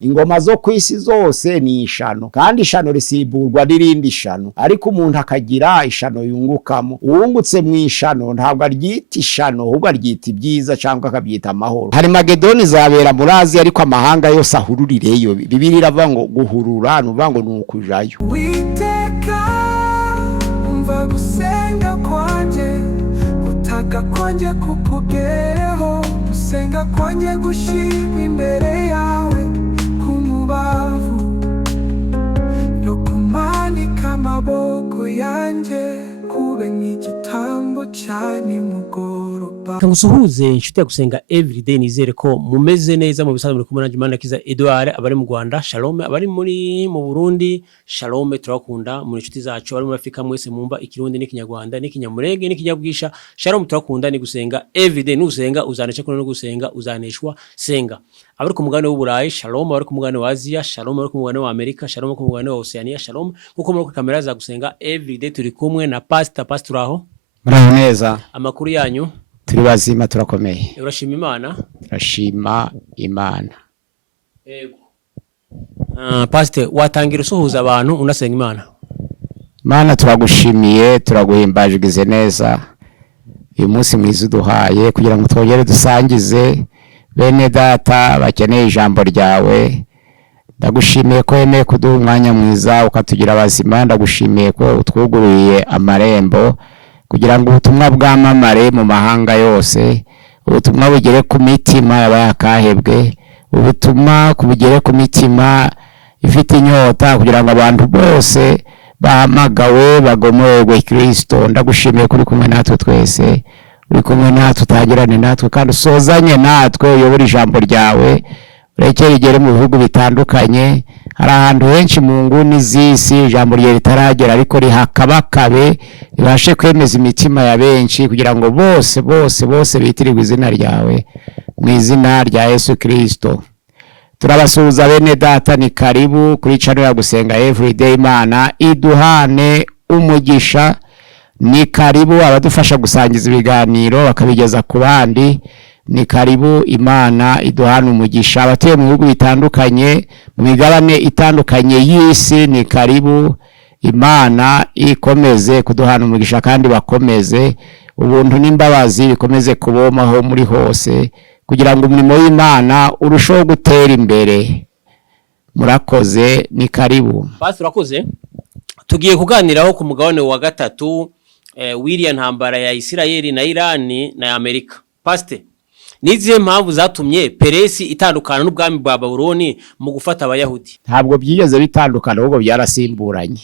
ingoma zo kwisi zose ni ishano, kandi ishano risiburwa n'irindi ishano, ariko umuntu akagira ishano yungukamo. Uwungutse mu ishano ntabwo aryita ishano, ahubwo aryita ibyiza cyangwa akabyita amahoro. Hari Magedoni zabera muri Aziya, ariko amahanga yose ahururireyo. Bibiliya iravuga ngo guhurura nuvuga ngo ni ukujayo. Witeka umva gusenga kwanje, gutaka kwanje kukugereho, gusenga kwanje gushimwa imbere yawe kumubavu, no kumanika amaboko yanje kube nk'igitambo cyane mugoroba. Kangusuhuze inshuti ya gusenga everyday, nizere ko mumeze neza mu bisanzwe muri kumwe na Imanakiza Edouard, abari mu Rwanda shalom, abari mu Burundi shalom, turakunda mu inshuti zacu, abari muri Afrika mwese mumva ikirundi n'ikinyarwanda n'ikinyamurenge n'ikinyabwisha shalom, turakunda ni gusenga everyday. Nusenga uzanesha kuno, no gusenga uzaneshwa senga. Abari ku mugabane w'Uburayi shalom, abari ku mugabane wa Aziya shalom, abari ku mugabane wa Amerika shalom, ku mugabane wa Oceania shalom. Kuko muri kamera za gusenga everyday turi kumwe na pastor aho muraho neza, amakuru yanyu? Turi bazima, turakomeye. Urashima Imana? Turashima Imana. Yego. Pastor, watangira usuhuza abantu unasenga Imana? Mana, turagushimiye, turaguhimbaje ugize neza uyu munsi mwiza uduhaye kugira ngo twongere dusangize bene data bakeneye ijambo ryawe. Ndagushimiye ko wemeye kuduha umwanya mwiza ukatugira abazima. Ndagushimiye ko utwugururiye amarembo kugira ngo ubutumwa bwamamare mu mahanga yose, ubutumwa bugere ku mitima y'abakahebwe, ubutumwa kubugere ku mitima ifite inyota, kugira ngo abantu bose bahamagawe bagomorwe Kristo. Ndagushimiye kuri kumwe natwe twese, uri kumwe natwe, utagirane natwe kandi usozanye natwe, uyobora ijambo ryawe urekere rigere mu bihugu bitandukanye. Hari ahantu henshi mu nguni z'isi ijambo rye ritaragera, ariko rihakabakabe ribashe kwemeza imitima ya benshi, kugira ngo bose bitirirwe izina ryawe, mu izina rya Yesu Kristo. Turabasuhuza bene data, ni karibu kuri channel ya gusenga everyday. Imana iduhane umugisha, ni karibu abadufasha gusangiza ibiganiro bakabigeza ku bandi, ni karibu. Imana iduhana umugisha abatuye mu bihugu bitandukanye, mu migabane itandukanye y'isi, ni karibu. Imana ikomeze kuduhana umugisha kandi bakomeze ubuntu n'imbabazi bikomeze kubomaho muri hose, kugira ngo umurimo w'Imana urusheho gutera imbere. Murakoze, ni karibu. Pastor urakoze. Tugiye kuganiraho ku mugabane wa gatatu w'iriya ntambara ya Isirayeli na Irani na Amerika. Pastor, nizihe mpamvu zatumye Peresi itandukana n'ubwami bwa Babuloni mu gufata abayahudi? Ntabwo byigeze bitandukana, ahubwo byarasimburanye.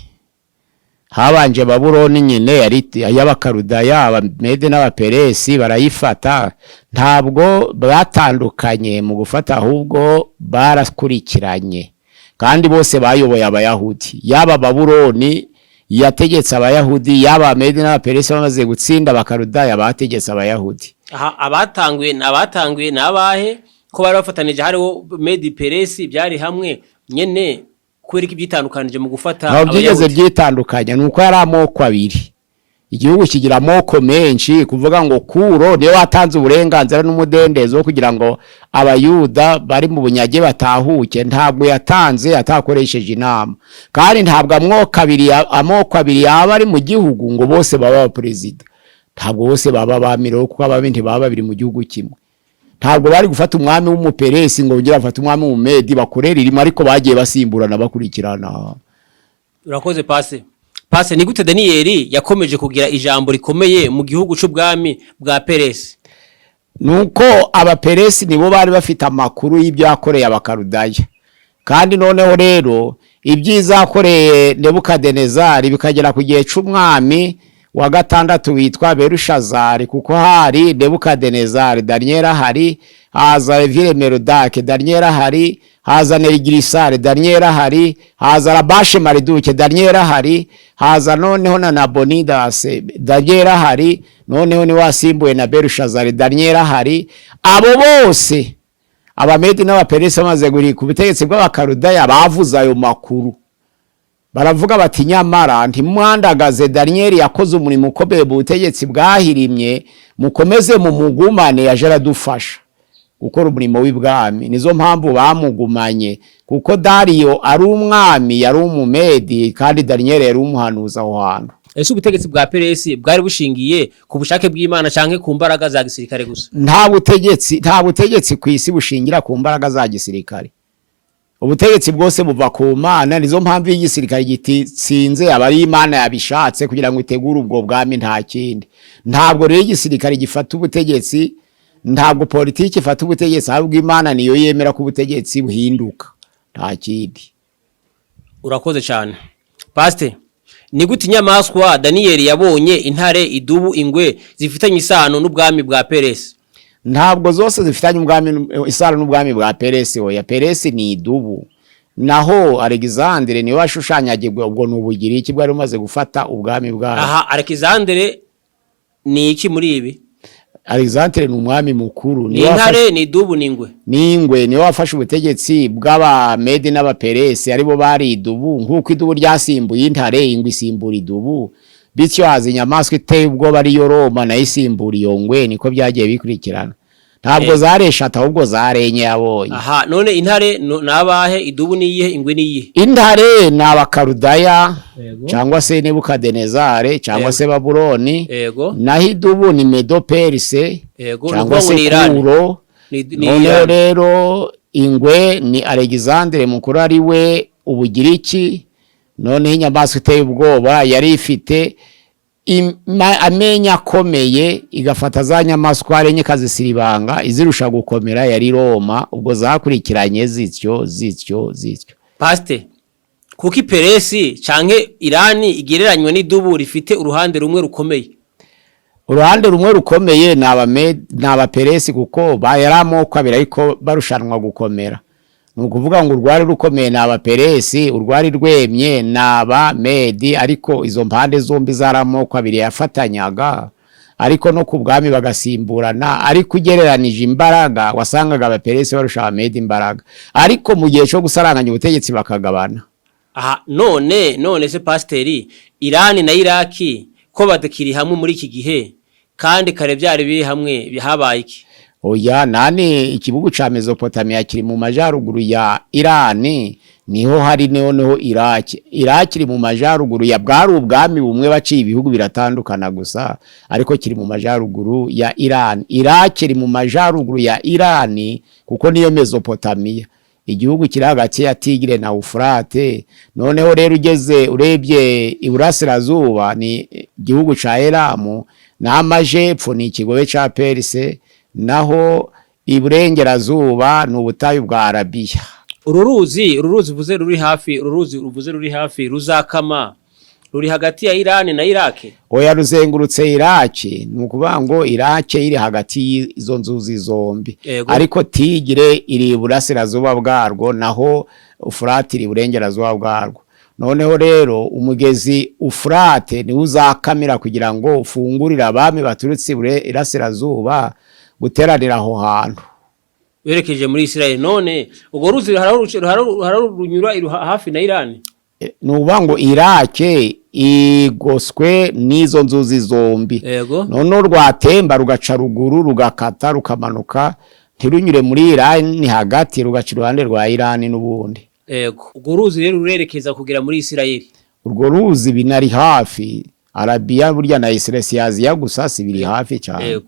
Habanje Babuloni nyine yari y'abakarudaya, abamede n'abaperesi barayifata. Ntabwo batandukanye mu gufata, ahubwo barakurikiranye, kandi bose bayoboye abayahudi. Yaba Babuloni yategetse abayahudi, yaba abamede n'abaperesi bamaze gutsinda abakarudaya bategetse abayahudi. Aha, abatanguye nabahe ko bari bafatanije, hariho Medi Peresi byari hamwe nyene, kweri kibyitandukanije mu gufata abayahudi. Byigeze byitandukanya, nuko yari amoko abiri. Igihugu kigira amoko menshi, kuvuga ngo Kuro niwe watanze uburenganzira n'umudendezo kugira ngo abayuda bari mu bunyage batahuke. Ntabwo yatanze atakoresheje inama, kandi ntabwo amoko abiri yaba ari mu gihugu ngo bose baba perezida. Ntabwo bose baba bamiro, kuko ababindi baba biri mu gihugu kimwe. Ntabwo bari gufata umwami w'umuperesi ngo ngira afata umwami w'umumedi bakorera irimo, ariko bagiye basimburana bakurikirana. Urakoze Pase, ni gute Danieli yakomeje kugira ijambo rikomeye mu gihugu c'ubwami bwa Peresi? Nuko abaperesi nibo bari bafite amakuru y'ibyo yakoreye abakarudaya, kandi noneho rero ibyiza yakoreye Nebukadinezari bikagera ku gihe c'umwami wa gatandatu witwa Berushazari, kuko hari Nebukadinezari, Daniel hari, haza Eviremerodake, Daniel hari, haza Nerigirisare, Daniel hari, haza Rabashe Mariduke, Daniel hari, haza noneho na Nabonidas, Daniel hari, noneho ni wasimbuye na Berushazari, Daniel hari. Abo bose abamedi n'abaperesi bamaze guri ku butegetsi bw'abakarudaya bavuze ayo makuru. Baravuga bati nyamara ntimwandagaze, Daniel yakoze umurimo ukomeye mu butegetsi bwahirimye, mukomeze mu mugumane yaje aradufasha. gukora umurimo w'ibwami. Nizo mpamvu bamugumanye, kuko Dariyo ari umwami, yari umumedi, kandi Daniyeli yari umuhanuzi aho hantu. Ese ubutegetsi bwa Peresi bwari bushingiye ku bushake bw'Imana canke ku mbaraga za gisirikare gusa? Nta butegetsi ku isi bushingira ku mbaraga za gisirikare. Ubutegetsi bwose buva ku Mana. Nizo mpamvu y'igisirikare gitsinze abari Imana yabishatse kugira ngo itegure ubwo bwami, nta kindi. Ntabwo rero igisirikare gifata ubutegetsi, ntabwo politiki ifata ubutegetsi, ahubwo Imana niyo yemera ko ubutegetsi buhinduka, nta kindi. Urakoze cyane Pastor. Ni gute inyamaswa Daniyeli yabonye, intare, idubu, ingwe, zifitanye isano n'ubwami bwa Peresi? Ntabwo zose zifitanye isano n'ubwami bwa Peresi. Oya, Peresi ni idubu, naho Alexandre niwe washushanyagirwa ubwo n'Ubugiriki bwari bumaze gufata ubwami bwabo. Aha, Alexandre ni iki muri ibi? Alexandre ni umwami mukuru. Ni intare, ni idubu, ni ingwe? Ni ingwe. Niwe wafashe ubutegetsi bw'Abamedi n'Abaperesi, aribo bari idubu. Nk'uko idubu ryasimbuye intare, ingwe isimbura idubu, bityo haza inyamaswa iteye ubwoba ariyo Roma, nayo isimbura iyo ngwe. Niko byagiye bikurikirana. Ntabwo zareshata, ahubwo zarenye yabonye. Aha, none intare nabahe, idubu niyihe, ingwe niyihe? Intare ni Abakarudaya cyangwa se Nebukadinezari cyangwa se Babuloni. Naho idubu ni Medo Perse cyangwa se Kuro. None rero ingwe ni Alexandre mukuru, ari we Ubugiriki. None inyamaswa iteye ubwoba yari ifite amenya akomeye, igafata za nyamaswa renye kazisiribanga, izirusha gukomera yari Roma. Ubwo zakurikiranye zityo. Pastor, kuki Peresi canke Irani igereranywa n'idubu rifite uruhande rumwe rukomeye? Uruhande rumwe rukomeye ni Abaperesi, kuko bayari amoko abiri ariko barushanwa gukomera. Nukuvuga ngo urwari rukomeye ni Abaperesi, urwari rwemye ni Abamedi, ariko izo mpande zombi zaramoko abiri yafatanyaga, ariko no ku bwami bagasimburana. Ariko ugereranije imbaraga wasangaga Abaperesi barusha Abamedi imbaraga, ariko mu gihe cyo gusaranganya ubutegetsi bakagabana. Aha, none se Pasteri, Irani na Iraki ko badakiri hamwe muri iki gihe, kandi kare byari biri hamwe, bihabaye iki? Oya, nani ikibugu ca Mesopotamia kiri mu majaruguru ya Irani, niho hari neho Iraki. Iraki iri mu majaruguru ya, bwari ubwami bumwe baciye ibihugu biratandukana gusa, ariko kiri mu majaruguru ya Irani. Iraki iri mu majaruguru ya Irani kuko niyo Mesopotamia. Igihugu kiri hagati ya Tigre na Ufurate. Noneho rero ugeze urebye iburasirazuba ni igihugu ca Elamu, n'amajepfo ni ikigobe ca Perse, naho iburengerazuba ni ubutayu bwa Arabiya. Ururuzi uvuze ruri hafi ruzakama, ruri hagati ya Irani na Iraki? Oya, ruzengurutse Iraki. Nukuvuga ngo Iraki iri hagati y'izo nzuzi zombi. Ariko Tigre iri iburasirazuba bwarwo, naho Ufurate iri iburengerazuba bwarwo. Noneho rero umugezi Ufurate ni uzakamira kugira ngo ufungurire abami baturutse iburasirazuba guteranira aho hantu werekeje muri Israel. None ubwo ruzi hararunyura hafi na Irani? Nukuvuga ngo Iraki igoswe n'izo nzuzi zombi. None rwatemba rugaca ruguru, rugakata, rukamanuka, ntirunyure muri Irani hagati, rugaca iruhande rwa Irani n'ubundi. Ubwo ruzi rero rurerekeza kugera muri Israel? Urwo ruzi binari hafi. Arabiya burya na Aziya gusa si biri hafi cyane.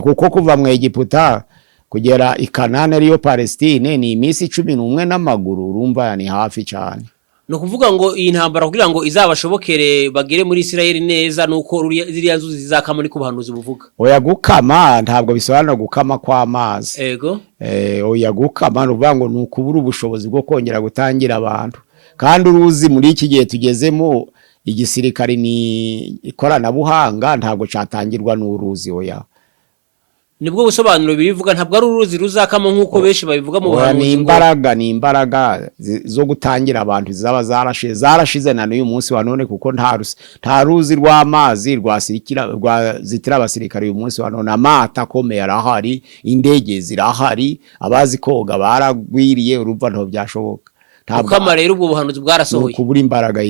Kuko kuva mu Egiputa kugera i Kanani ariyo Palestine ni iminsi 11 n'amaguru, urumva ni hafi cyane. No kuvuga ngo iyi ntambara kugira ngo izabashobokere bagere muri Israel neza, nuko ziriya nzuzi zizakama ni kubahanuzi buvuga? Oya, gukama ntabwo bisobanura gukama kw'amazi. Oya, gukama nuvuga ngo nukubura ubushobozi bwo kongera gutangira abantu. Kandi uruzi muri iki gihe tugezemo igisirikare ni ikoranabuhanga, ntabwo catangirwa n'uruzi. Oya, nibwo busobanuro bivuga, ntabwo ari uruzi ruzakama nkuko benshi babivuga mu buhanuzi. Ni imbaraga zo gutangira abantu zaba zarashize na n'uyu munsi wa none, kuko nta ruzi rw'amazi rwazitira abasirikare uyu munsi wa none. Amata akomeye arahari, indege zirahari, abazi koga baragwiriye, urumva nto byashoboka. ukama rero ubwo buhanuzi bwarasohoye kubura imbaraga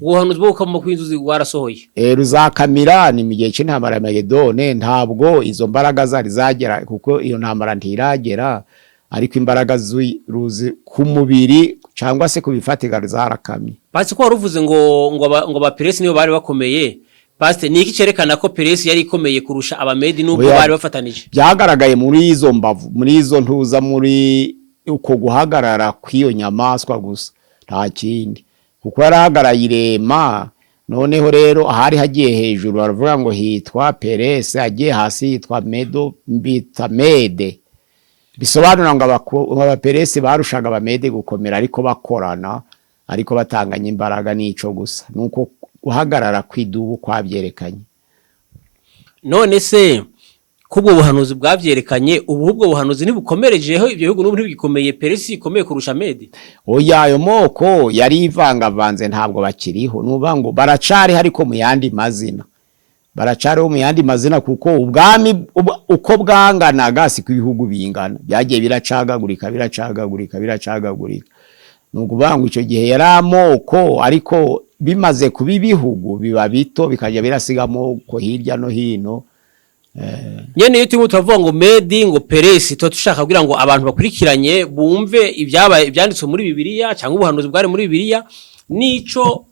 ubuhanuzi bwo ukama kw'inzuzi bwarasohoye ruzakamira ni mu gihe cy'intambara ya Magedone ntabwo izo mbaraga zari zagera kuko iyo ntambara ntiragera ariko imbaraga ruzi ku mubiri cyangwa se kubifatika zarakamye basi ko waruvuze ngo abaperesi niyo bari bakomeye Pastor niki cerekana ko Peresi yari ikomeye kurusha abamedi nubwo bari bafatanije byagaragaye muri izo mbavu muri izo ntuza muri uko guhagarara kw'iyo nyamaswa gusa nta kindi kuko yarahagaraye irema noneho rero ahari hagiye hejuru baravuga ngo hitwa Peresi agiye hasi hitwa Medo mbita Mede bisobanura ngo abaperesi barushaga abamede gukomera ariko bakorana ariko batanganya imbaraga n'ico gusa nuko guhagarara kwidubu kwabyerekanye none se kubwo buhanuzi bwavyerekanye ubwo buhanuzi nibukomerejeho ibyo bihugu n'ubu ntibikomeye Peresi ikomeye kurusha Mede oya ayo moko yari ivangavanze ntabwo bakiriho nuba ngo baracari hariko mu yandi mazina baracariho mu yandi mazina kuko ubwami uko bwanganaga si ku bihugu bingana byagiye biracagagurika nukuvuga ico gihe yaramoko ariko bimaze kuba ibihugu biba bito bikaje birasigamo ko hirya no hino nyene iyo turimo turavuga ngo Medi ngo Peresi tushaka kugira ngo abantu bakurikiranye bumve ibyanditswe muri Bibiliya cyangwa ubuhanuzi bwari muri Bibiliya nico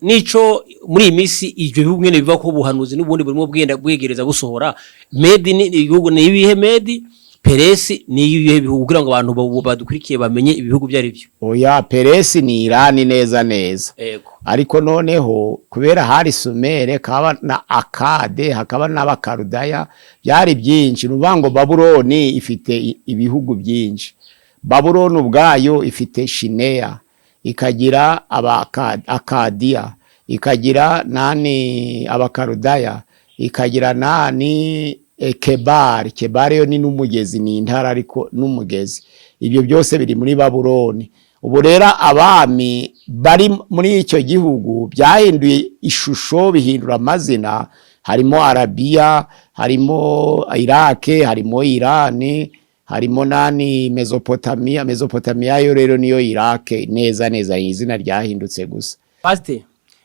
muri imisi ivyo bihugu nyene biva ko ubuhanuzi n'ubundi burimo bwegereza busohora Medi ni ibihugu ni ibihe Medi Peresi ni ibihe bihugu kugira ngo abantu badukurikiye bamenye ibihugu byari byo oya Peresi ni Irani neza yego ariko noneho kubera hari Sumere kaba na Akade hakaba n'abakarudaya byari byinshi nubango Babuloni ifite ibihugu byinshi Babuloni ubwayo ifite Shinea ikagira Akadia ikagira abakarudaya ikagira Kebari yo ni n'umugezi ni intara ariko n'umugezi ibyo byose biri muri Babuloni ubu rero abami bari muri icyo gihugu byahinduye ishusho bihindura amazina harimo Arabia harimo Iraq harimo Iran harimo Mesopotamia yo rero niyo Iraq neza izina ryahindutse gusa Pastor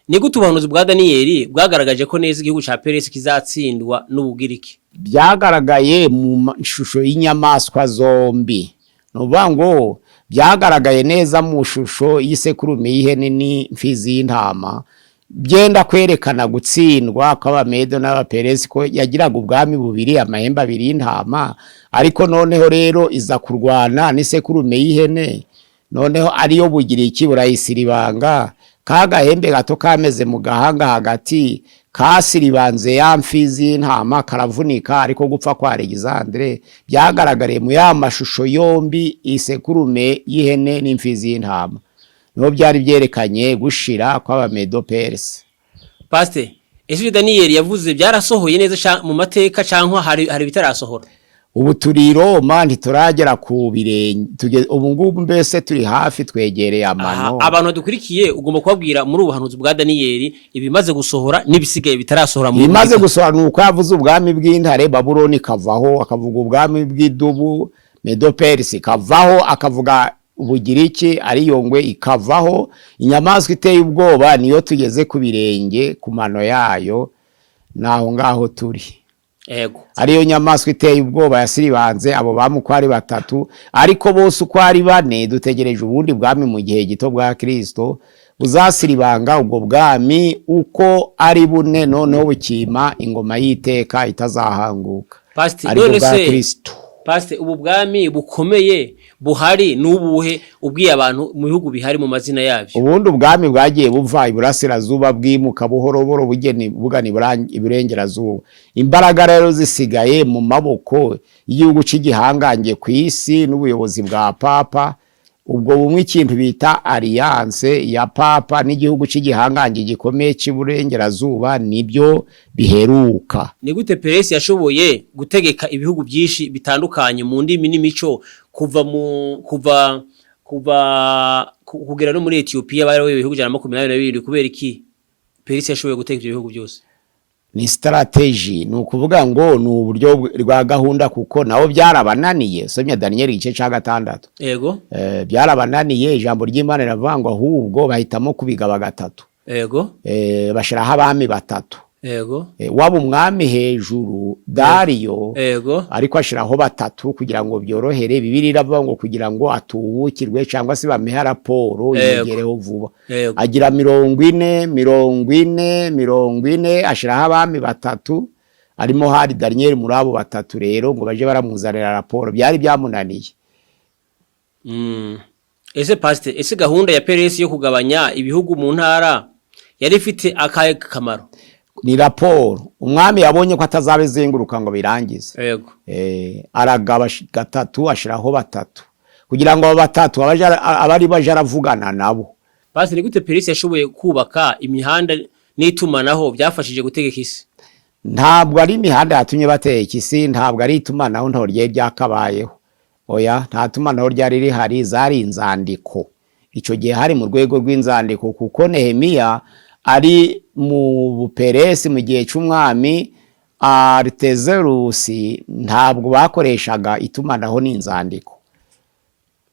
ni gute ubuhanuzi bwa Daniyeli bwagaragaje ko neza igihugu ca Peresi kizatsindwa n'Ubugiriki byagaragaye mu shusho y'inyamaswa zombi nuvuga ngo byagaragaye neza mu shusho y'isekurume y'ihene n'imfizi y'intama byenda kwerekana gutsindwa kw'abamedo n'abaperesi ko yagiraga ubwami bubiri amahembe abiri y'intama ariko noneho rero iza kurwana n'isekurume y'ihene noneho ariyo Bugiriki burayisiribanga kagahembe gato kameze mu gahanga hagati kasiribanze ya mfizi y'intama karavunika ariko gupfa kwa Alexandre byagaragariye mu ya mashusho yombi isekurume y'ihene n'imfizi y'intama no byari byerekanye gushira kw'abamedo Peresi Pastor ese Daniyeli yavuze byarasohoye neza mu mateka cankwa hari bitarasohora ubu turi Roma ntituragera ku birenge ubu ngubu mbese turi hafi twegereye amano abantu dukurikiye ugomba kubabwira muri ubuhanuzi bwa Daniyeli ibimaze gusohora n'ibisigaye bitarasohora mu bimaze gusohora nuko yavuze ubwami bw'intare Babuloni kavaho akavuga ubwami bw'idubu Medo Peresi kavaho akavuga Ubugiriki ari yongwe ikavaho inyamaswa iteye ubwoba niyo tugeze ku birenge ku mano yayo naho ngaho turi ego ariyo nyamaswa iteye ubwoba yasiribanze abo bamukwari batatu ariko bose uko ari bane dutegereje ubundi bwami mu gihe gito bwa Kristo uzasiribanga ubwo bwami uko ari bune noneho bukima ingoma y'iteka itazahanguka ariko bwa Kristo Pastor ubu bwami bukomeye buhari n'ubuhe ubwiye abantu mu bihugu bihari mu mazina yavyo ubundi ubwami bwagiye buva iburasirazuba bwimuka buhoroboro bugani iburengerazuba imbaraga rero zisigaye mu maboko y'igihugu cy'igihangange ku isi n'ubuyobozi bwa papa ubwo bumwe ikintu bita alliance ya papa n'igihugu cy'igihangange gikomeye cy'iburengerazuba nibyo biheruka ni gute Peresi yashoboye gutegeka ibihugu byinshi bitandukanye mu ndimi n'imico kugera no muri Ethiopia bari ibihugu 122 kubera iki Peresi yashoboye gutegeka ibihugu byose ni strategy, ni ukuvuga ngo ni uburyo rwa gahunda, kuko nabo byarabananiye. Somya Daniel igice cya 6. Yego. Byarabananiye, ijambo ry'Imana riravangwa, ahubwo bahitamo kubigaba gatatu. Yego. Bashiraho abami batatu. Yego. Waba umwami hejuru Dariyo. Yego. Ariko ashiraho batatu kugira ngo byorohere. Bibiliya iravuga ngo kugira ngo atubukirwe cyangwa se bameha raporo yegereho vuba. Agira 40 ashiraho abami batatu, arimo hari Daniel muri abo batatu rero ngo baje baramuzanira raporo. Byari byamunaniye. Ese pastor, ese gahunda ya PRS yo kugabanya ibihugu mu ntara yari ifite akaye kamaro? Ni raporo umwami yabonye ko atazabezenguruka ngo birangize. Yego. Aragaba gatatu ashiraho batatu kugira ngo batatu abari baje aravugana nabo. Basi ni gute PRS yashoboye kubaka imihanda n'itumanaho byafashije gutegeka isi? Ntabwo ari imihanda yatumye bategeka isi, ntabwo ari itumanaho nto rye byakabayeho. Oya, nta tumanaho ryari rihari, zari inzandiko. Icyo gihe hari mu rwego rw'inzandiko, kuko Nehemiya ari mu Buperesi mu gihe cy'umwami Artazerusi, ntabwo bakoreshaga itumanaho n'inzandiko.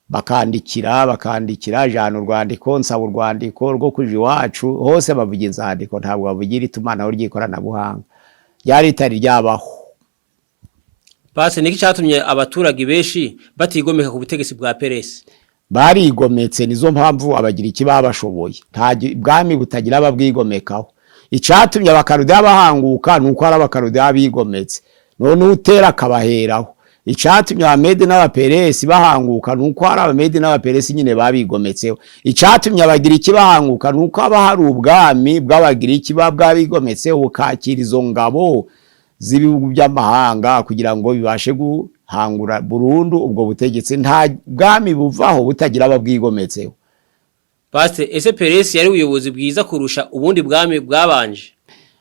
Bakandikira jana urwandiko, nsaba urwandiko rwo kuja iwacu, hose bavuga inzandiko, ntabwo bavugira itumanaho ry'ikoranabuhanga. Ryari itari ryabaho. Basi niki cyatumye abaturage benshi batigomeka ku butegetsi bwa PRS? Barigometse, nizo mpamvu abagira iki babashoboye. Nta bwami butagira ababwigomekaho. Icyatumye abakaruda bahanguka nuko ari abakaruda bigometse, none utera akabaheraho. Icyatumye abamede n'abaperesi bahanguka nuko ari abamede n'abaperesi nyine babigometseho. Icyatumye abagira iki bahanguka nuko aba hari ubwami bw'abagira iki bw'abigometseho, bukakira izo ngabo z'ibihugu by'amahanga kugira ngo bibashe guhangura burundu ubwo butegetsi. Nta bwami buvaho butagira ababwigometseho. Pastor, ese PRS yari ubuyobozi bwiza kurusha ubundi bwami bwabanje?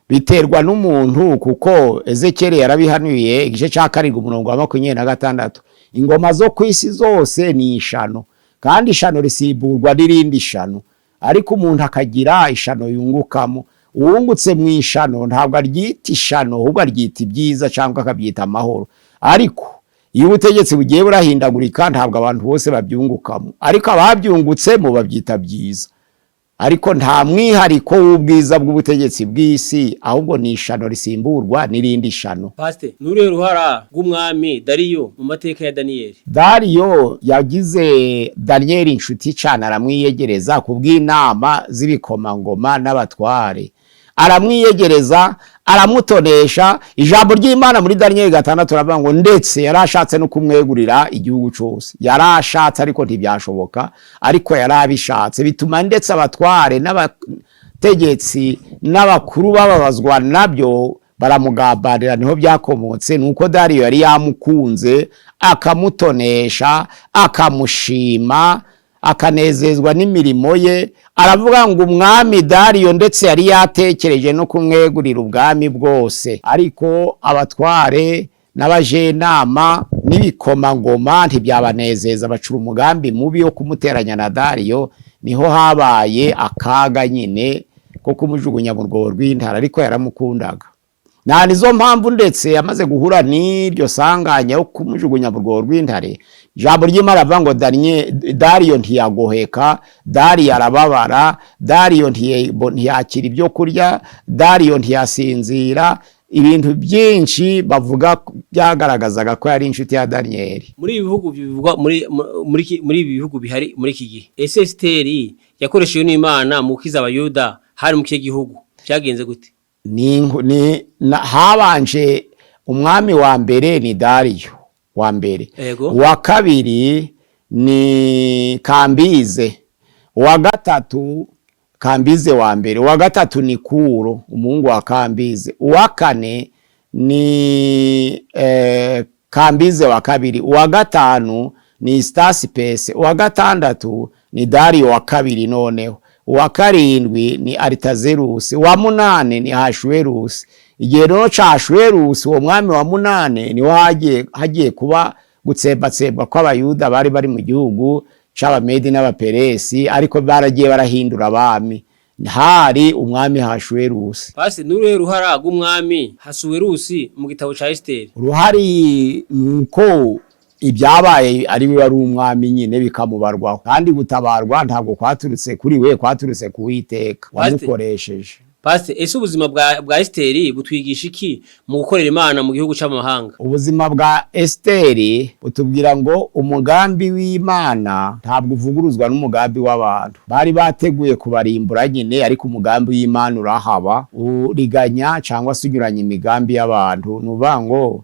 Biterwa n'umuntu, kuko Ezekiel yarabihanuye igice cya 7:26. Ingoma zo kwisi zose ni ishano, kandi ishano risiburwa n'irindi ishano, ariko umuntu akagira ishano yungukamo. Uwungutse mu ishano ntabwo aryita ishano, ahubwo aryita ibyiza cyangwa akabyita amahoro. Ariko iyo ubutegetsi bugiye burahindagurika ntabwo abantu bose babyungukamo, ariko ababyungutsemo babyita byiza. Ariko nta mwihariko w'ubwiza bw'ubutegetsi bw'isi, ahubwo ni ishano risimburwa n'irindi shano. Pastor, nurihe ruhara rw'umwami Dariyo mu mateka ya Daniel? Dariyo yagize Daniel inshuti cyane, aramwiyegereza kubw'inama z'ibikomangoma n'abatware. Aramwiyegereza, aramutonesha. Ijambo ry'Imana muri Daniel 6 turavuga ngo ndetse yarashatse no kumwegurira igihugu cyose. Yarashatse ariko ntibyashoboka, ariko yarabishatse, bituma ndetse abatware n'abategetsi n'abakuru bababazwa nabyo, baramugabarira. Niho byakomotse, nuko Dariyo yari yamukunze, akamutonesha, akamushima, akanezezwa n'imirimo ye. Aravuga ngo umwami Dariyo ndetse yari yatekereje no kumwegurira ubwami bwose, ariko abatware n'abajenama n'ibikomangoma ntibyabanezeza, bacura umugambi mubi wo kumuteranya na Dariyo. Niho habaye akaga nyine ko kumujugunya mu rwobo rw'intara, ariko yaramukundaga. Nizo mpamvu ndetse yamaze guhura n'iryo sanganya yo kumujugunya mu rwobo rw'intare, ijambo ry'Imana rivuga ngo Dariyo ntiyagoheka, Dariyo arababara, Dariyo ntiyakira ibyo kurya, Dariyo ntiyasinzira. Ibintu byinshi bavuga byagaragazaga ko yari inshuti ya Daniel. Muri ibihugu bivugwa muri ibihugu bihari muri iki gihe, Esiteri yakoresheje n'Imana mu kiza abayuda, hari mu kihe gihugu cyagenze gute? Habanje umwami wa mbere ni Dariyo wa mbere. Wa kabiri ni Kambize. Wa gatatu Kambize wa mbere. Wa gatatu ni Kuro, umuhungu wa Kambize. Wa kane ni Kambize wa kabiri. Wa gatanu ni Stasipese. Wa gatandatu ni Dariyo wa kabiri noneho. Wa karindwi ni Artazerusi. Wa munane ni Ahasuwerusi. Igihe rero ca Ahasuwerusi, uwo mwami wa munane niho hagiye kuba gutsembatsembwa kw'abayuda bari mu gihugu c'abamedi n'abaperesi, ariko baragiye barahindura abami. hari umwami Hashwerusi. Pasi nuruhe ruhara rw'umwami Hashwerusi mu gitabo ca Esteri? Uruhari nuko ibyabaye ari we wari umwami nyine bikamubarwaho, kandi gutabarwa ntabwo kwaturutse kuri we, kwaturutse ku Uwiteka wamukoresheje. Pastor, ese ubuzima bwa Esteri butwigisha iki mu gukorera Imana mu gihugu c'amahanga? Ubuzima bwa Esteri butubwira ngo umugambi w'Imana ntabwo uvuguruzwa n'umugambi w'abantu. Bari bateguye kubarimbura nyine, ariko umugambi w'Imana urahaba, uriganya cyangwa se unyuranya imigambi y'abantu. Nuvuga ngo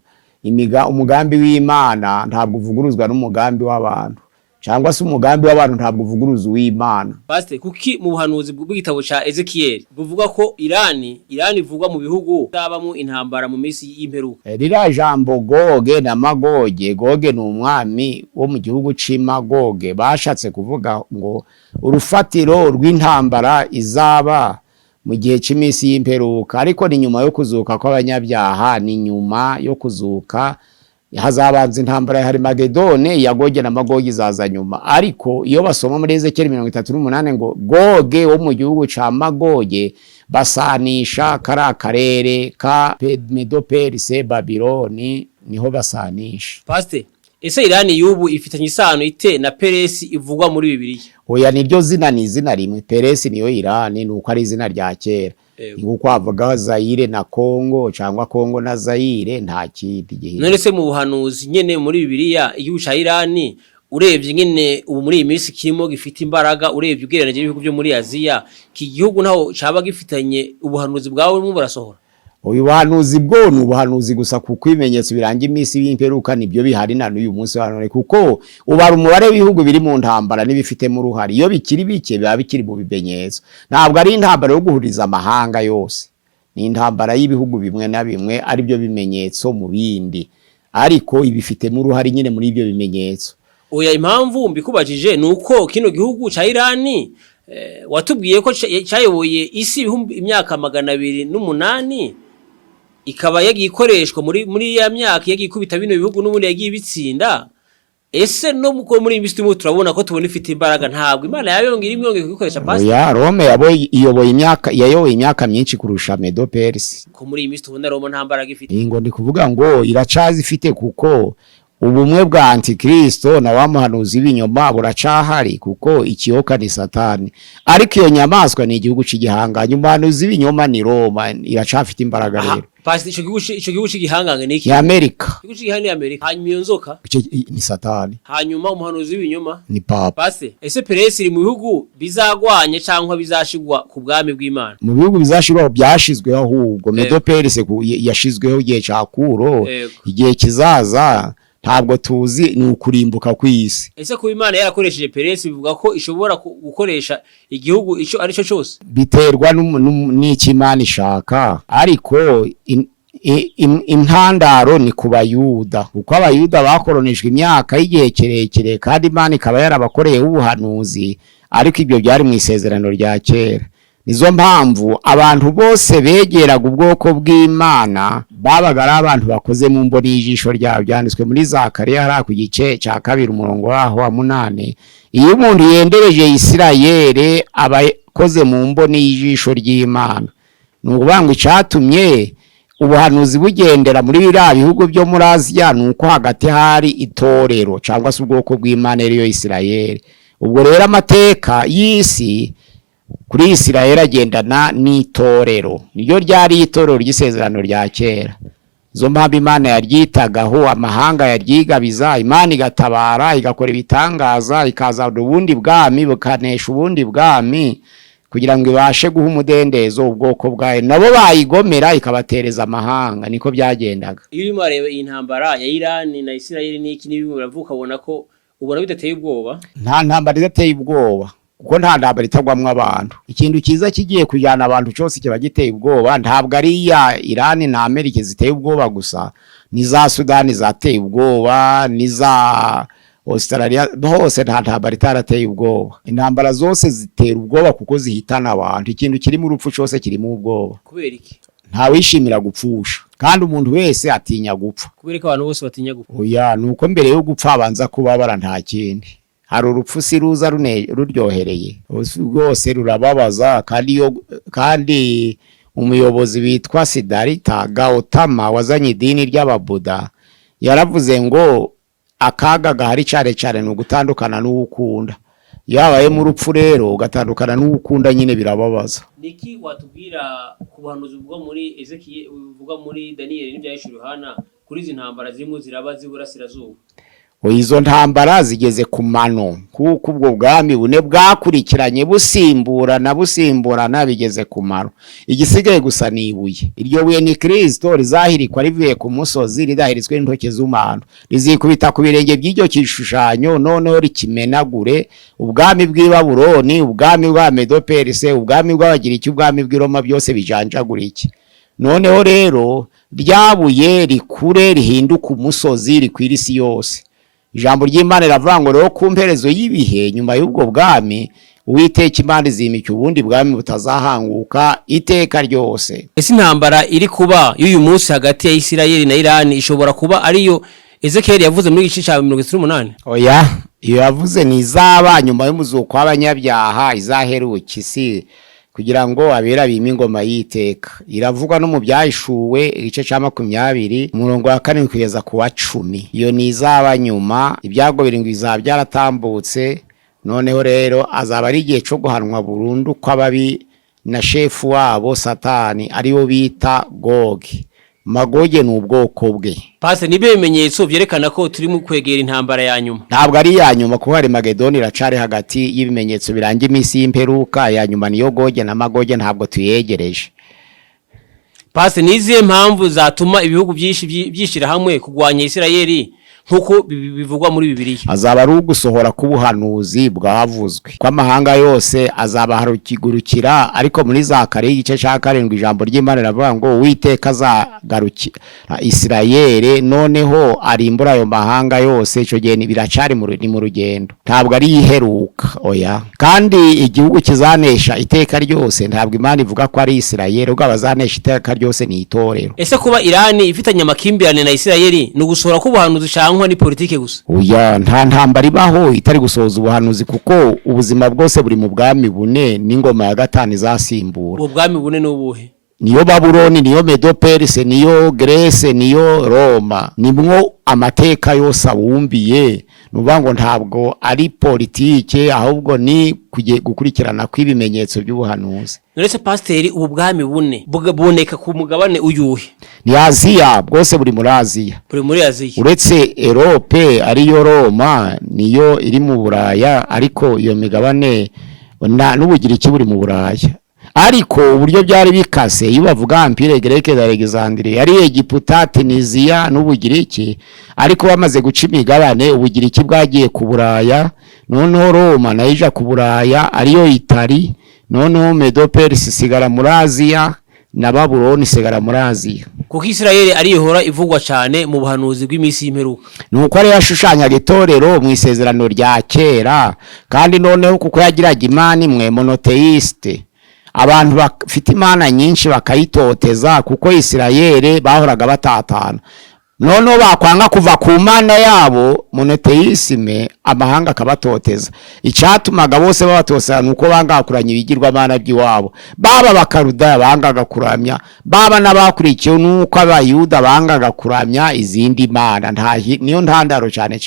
umugambi w'Imana ntabwo uvuguruzwa n'umugambi w'abantu, cyangwa se umugambi w'abantu ntabwo uvuguruza uw'Imana. Pastor, kuki mu buhanuzi bw'igitabo ca Ezekiel buvuga ko Irani ivugwa mu bihugu zabamwe intambara mu minsi y'imperuka? Rira jambo Goge na Magoge, Goge ni umwami wo mu gihugu c'Imagoge, bashatse kuvuga ngo urufatiro rw'intambara izaba mu gihe cy'iminsi y'imperuka, ariko ni nyuma yo kuzuka kw'abanyabyaha, ni nyuma yo kuzuka hazabanza intambara ya Harimagedone, ya Goge na Magoge izaza nyuma. Ariko iyo basoma muri Ezekiel 38 ngo Goge wo mu gihugu ca Magoge basanisha kara karere ka Medo Perse Babiloni, niho basanisha. Pastor, ese Irani yubu ifitanye isano ite na Peresi ivugwa muri Bibiliya? Oya, niryo zina ni izina rimwe. Peresi niyo Irani, nuko ari izina rya kera. Nguko avuga Zaire na Kongo, cyangwa Kongo na Zaire, nta kindi gihe. None se mu buhanuzi nyene muri Bibiliya igihugu ca Irani urebye nyene ubu muri iyi minsi kirimo gifite imbaraga, urebye ugereranije ibihugu byo muri Aziya, ki gihugu naho caba gifitanye ubuhanuzi bwawe mu barasohora? Uyu buhanuzi bwo ni ubuhanuzi gusa, kuko ibimenyetso biranga iminsi y'imperuka nibyo bihari na n'uyu munsi wa none, kuko ubara umubare w'ibihugu biri mu ntambara n'ibifitemo uruhare. Iyo bikiri bike biba bikiri mu bimenyetso, ntabwo ari intambara yo guhuriza amahanga yose, ni intambara y'ibihugu bimwe na bimwe ari byo bimenyetso mu bindi, ariko ibifitemo uruhare nyine muri ibyo bimenyetso. Oya, impamvu mbikubajije nuko kino gihugu ca Irani watubwiye ko cyayoboye isi imyaka 208, ikaba yagiye ikoreshwa muri ya myaka yagiye ikubita bino bihugu n'ubundi yagiye bitsinda. Ese no muri iyi minsi turabona ko tubona ifite imbaraga, ntabwo Imana yabiyongera imyonge kwikoresha Pastor? Oya, Rome yayoboye imyaka myinshi kurusha Medo Perse. Ko muri iyi minsi tubona Rome nta mbaraga ifite? Ingo ndi kuvuga ngo iracazi ifite, kuko ubumwe bwa Antikristo na wa muhanuzi w'ibinyoma buracahari, kuko ikiyoka ni Satani, ariko iyo nyamaswa ni igihugu c'igihanganye. Umuhanuzi w'ibinyoma ni Roma, iracafite imbaraga rero. Pasi ico gihugu c'igihanganye ni iki? Ya Amerika. Igihugu c'igihanganye ni Amerika. Hanyuma iyo nzoka ni Satani. Hanyuma umuhanuzi w'ibinyoma ni Papa. Pasi ese Peresi iri mu bihugu bizagwanye cyangwa bizashigwa ku bwami bw'Imana? Mu bihugu bizashirwa byashizweho, ahubwo Medo Perse yashizweho igihe ca Kuro, igihe kizaza ntabwo tuzi, ni ukurimbuka kw'isi. Ese kuba Imana yarakoresheje Peresi bivuga ko ishobora gukoresha igihugu ico ari cyo cyose? Biterwa n'iki Imana ishaka, ariko intandaro ni ku Bayuda, kuko Abayuda bakoronijwe imyaka y'igihe kirekire, kandi Imana ikaba yarabakoreye ubuhanuzi, ariko ibyo byari mu isezerano rya kera. Nizo mpamvu abantu bose begeraga ubwoko bw'Imana babaga ari abantu bakoze mu mboni y'ijisho ryabo. Byanditswe muri Zakariya hari ku gice cya 2 umurongo waho wa 8, iyo umuntu yendereje Isirayeli aba koze mu mboni y'ijisho ry'Imana. Nukuvuga ngo icatumye ubuhanuzi bugendera muri biriya bihugu byo muri Aziya nuko hagati hari itorero cyangwa se ubwoko bw'Imana ariyo Isirayeli. Ubwo rero amateka y'isi kuri Isirayeli agendana n'itorero, niyo ryari itorero ry'isezerano rya kera. Zo mpamvu Imana yaryitagaho, amahanga yaryigabiza, Imana igatabara, igakora ibitangaza, ikazana ubundi bwami bukanesha ubundi bwami, kugira ngo ibashe guha umudendezo ubwoko bwayo. Nabo bayigomera ikabatereza amahanga, niko byagendaga. Iyo urimo areba iyi ntambara ya Irani na Isirayeli n'iki n'ibimwe biravuka, ubona ko ubona bidateye ubwoba? Nta ntambara idateye ubwoba, kuko nta ntambara itagwamwo abantu. Ikintu kiza kigiye kujyana abantu cyose kiba giteye ubwoba. Ntabwo ari ya Irani na Amerika ziteye ubwoba gusa, ni za Sudani zateye ubwoba, ni za Australia, hose nta ntambara itarateye ubwoba. Intambara zose zitera ubwoba kuko zihitana abantu. Ikintu kiri mu rupfu cyose kirimo ubwoba. Kubera iki? Nta wishimira gupfusha, kandi umuntu wese atinya gupfa. Kubera ko abantu bose batinya gupfa? Oya, nuko mbere yo gupfa abanza kubabara, nta kindi. hari urupfu si ruza ruryohereye rwose rurababaza. kandi umuyobozi witwa Siddhartha Gautama wazanye idini ry'ababuda yaravuze ngo akaga gahari cyane ni ugutandukana n'ukunda. Yabaye mu rupfu rero ugatandukana n'ukunda nyine birababaza. Niki watubwira ku bahanuzi bwo muri Ezekiel uvuga muri Daniel n'ibyahishe Yohana kuri izi ntambara zirimo ziraba ziburasirazuba? Izo ntambara zigeze ku mano kuko ubwo bwami bune bwakurikiranye busimburana bigeze ku mano. Igisigaye gusa nibuye, iryo buye ni Kristo rizahirikwa rivuye ku musozi ridahirizwe n'intoke z'umuntu, rizikubita ku birenge by'iryo kishushanyo noneho rikimenagure. Ubwami bw'i Babuloni, ubwami bwa Medo-Perse, ubwami bw'Abagiriki, ubwami bw'i Roma byose bijanjagurike. Noneho rero ryabuye rikure rihinduka umusozi rikwira isi yose. Ijambo ry'Imana riravuga ngo rero ku mperezo y'ibihe nyuma y'ubwo bwami Uwiteka Imana izimika ubundi bwami butazahanguka iteka ryose. Ese intambara iri kuba y'uyu munsi hagati ya Isirayeli na Iran ishobora kuba ariyo Ezekiel yavuze muri gice cya 38? Oya, iyo yavuze ni izaba nyuma y'umuzuko w'abanyabyaha izaheruka isi kugira ngo abera bime ingoma y'iteka. Iravugwa no mu byahishuwe igice cya 20 umurongo wa 4 kugeza ku wa 10. Iyo ni izaba nyuma ibyago 7 bizaba byaratambutse. Noneho rero azaba ari igihe cyo guhanwa burundu kw'ababi na shefu wabo Satani ariwo bita Gogi. Magoge ni ubwoko bwe. Pase nibe bimenyetso byerekana ko turi mu kwegera intambara ya nyuma? Ntabwo ari ya nyuma kuko hari Magedoni iracari hagati y'ibimenyetso biranga iminsi y'imperuka. Ya nyuma niyo Goge na Magoge ntabwo tuyegereje. Pase niziye mpamvu zatuma ibihugu byishira hamwe kugwanya Isirayeli nkuko bivugwa muri Bibiliya? Azaba ari ugusohora kubuhanuzi bwavuzwe kw'amahanga yose azaba harukigurukira. Ariko muri Zakariya igice cya 7 ijambo ry'Imana riravuga ngo Uwiteka azagarukira Isirayeli noneho arimbura ayo mahanga yose. Ico gihe biracari mu rugendo, ntabwo ari iheruka. Oya, kandi igihugu kizanesha iteka ryose ntabwo Imana ivuga ko ari Isirayeli, ubwo abazanesha iteka ryose ni itorero. Ese kuba Iran ifitanye amakimbirane na Isirayeli no gusohora kubuhanuzi cyangwa ni politike gusa? Oya, nta ntambara ibaho itari gusohoza ubuhanuzi kuko ubuzima bwose buri mu bwami bune n'ingoma ya gatanu izasimbura. Ubwo bwami bune n'ubuhe? Niyo Babuloni, niyo Medo-Perse, niyo Grece, niyo Roma. Nimwo amateka yose abumbiye. Nubango ntabwo ari politike ahubwo ni gukurikirana kw'ibimenyetso by'ubuhanuzi. Nuretse pasiteri ubu bwami bune buboneka ku mugabane uyuhe? Ni Aziya, bwose buri muri Aziya. Buri muri Aziya. Uretse Europe ariyo Roma niyo iri mu Buraya, ariko iyo migabane n'Ubugiriki buri mu Buraya. Ariko uburyo byari bikase iyo bavuga Empire Greke da Alexandria ari Egiputa, Tunisia n'Ubugiriki, ariko bamaze guca imigabane Ubugiriki bwagiye ku Buraya, noneho Roma nayo ija ku Buraya ariyo Itali, noneho Medo-Perse sigara muri Aziya na Babuloni sigara muri Aziya. Kuko Isirayeli ari ihora ivugwa cyane mu buhanuzi bw'imisi y'imperuka. Nuko ari yashushanyaga itorero mu isezerano rya kera, kandi noneho kuko yagiraga Imana imwe monotheiste, abantu bafite imana nyinshi bakayitoteza kuko Isirayeli bahoraga batatana. Noneho bakwanga kuva ku mana yabo monotheisme, amahanga akabatoteza. Icyatumaga bose babatosana nuko banga kuranya ibigirwa mana by'iwabo. Baba bakaruda bangaga kuramya, baba n'abakurikiye nuko abayuda bangaga kuramya izindi mana. Niyo ntandaro cyane.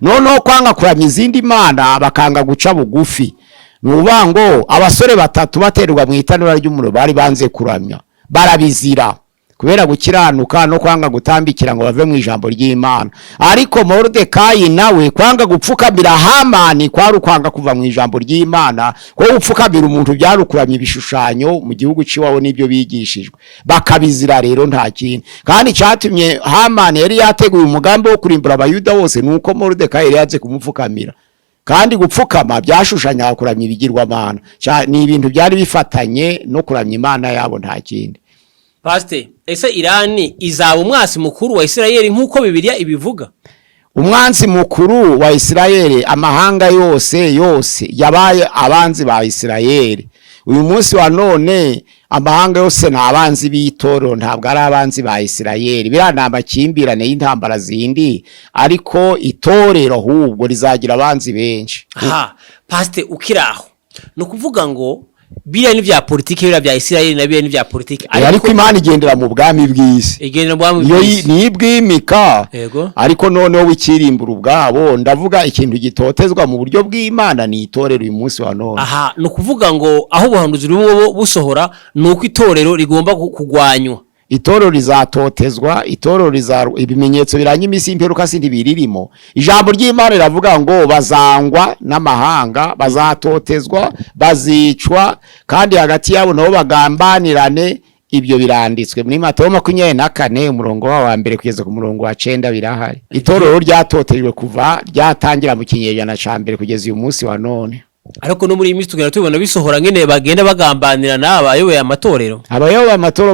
Noneho kwanga kuramya izindi mana bakanga guca bugufi. Nubango abasore batatu baterwa mu itanura ry'umuriro bari banze kuramya, barabizira kubera gukiranuka no kwanga gutambikira ngo bave mu ijambo ry'Imana. Ariko Moridekayi nawe kwanga gupfukamira Hamani kwari kwanga kuva mu ijambo ry'Imana, ko gupfukamira umuntu byarukuramya ibishushanyo mu gihugu ciwaho nibyo bigishijwe, bakabizira rero nta kintu. Kandi cyatumye Hamani yari yateguye umugambi wo kurimbura abayuda bose nuko Moridekayi yari yaje kumupfukamira. Kandi gupfukama byashushanya kuramya ibigirwa mana, ni ibintu byari bifatanye no kuramya Imana yabo nta kindi. Pastor, ese Irani izaba umwasi mukuru wa Isirayeli nkuko Bibiliya ibivuga? Umwansi mukuru wa Isirayeli, amahanga yose yabaye abanzi ba Isirayeli uyu munsi wa none amahanga yose n'abanzi b'itorero ntabwo ari abanzi ba Isirayeli birana amakimbirane y'intambara zindi ariko itorero ahubwo rizagira abanzi benshi. Aha pastor ukiraho no kuvuga ngo biriya ni vya politiki biriya vya Isirayeli na biriya ni vya politiki ariko Imana igendera mu bwami bw'isi igendera mu bwami bw'isi ni bwimika ariko noneho wikirimbura ubwabo ndavuga ikintu gitotezwa mu buryo bw'Imana ni itorero uyu munsi wa none. Aha no kuvuga ngo aho buhanuzi rumwe busohora nuko itorero rigomba kugwanywa itorero rizatotezwa itorero ibimenyetso biranye imisi imperuka sindi biririmo ijambo ry'Imana riravuga ngo bazangwa n'amahanga bazatotezwa bazicwa kandi hagati yabo nabo bagambanirane ibyo biranditswe muri Matayo 24 umurongo wa mbere kugeza ku murongo wa 9 birahari. Itorero ryatotejwe kuva ryatangira mu kinyejana ca mbere kugeza uyu munsi wa none. Ariko no muri imisi tugera tubona bisohora ngene bagenda bagambanirana abayoboye amatorero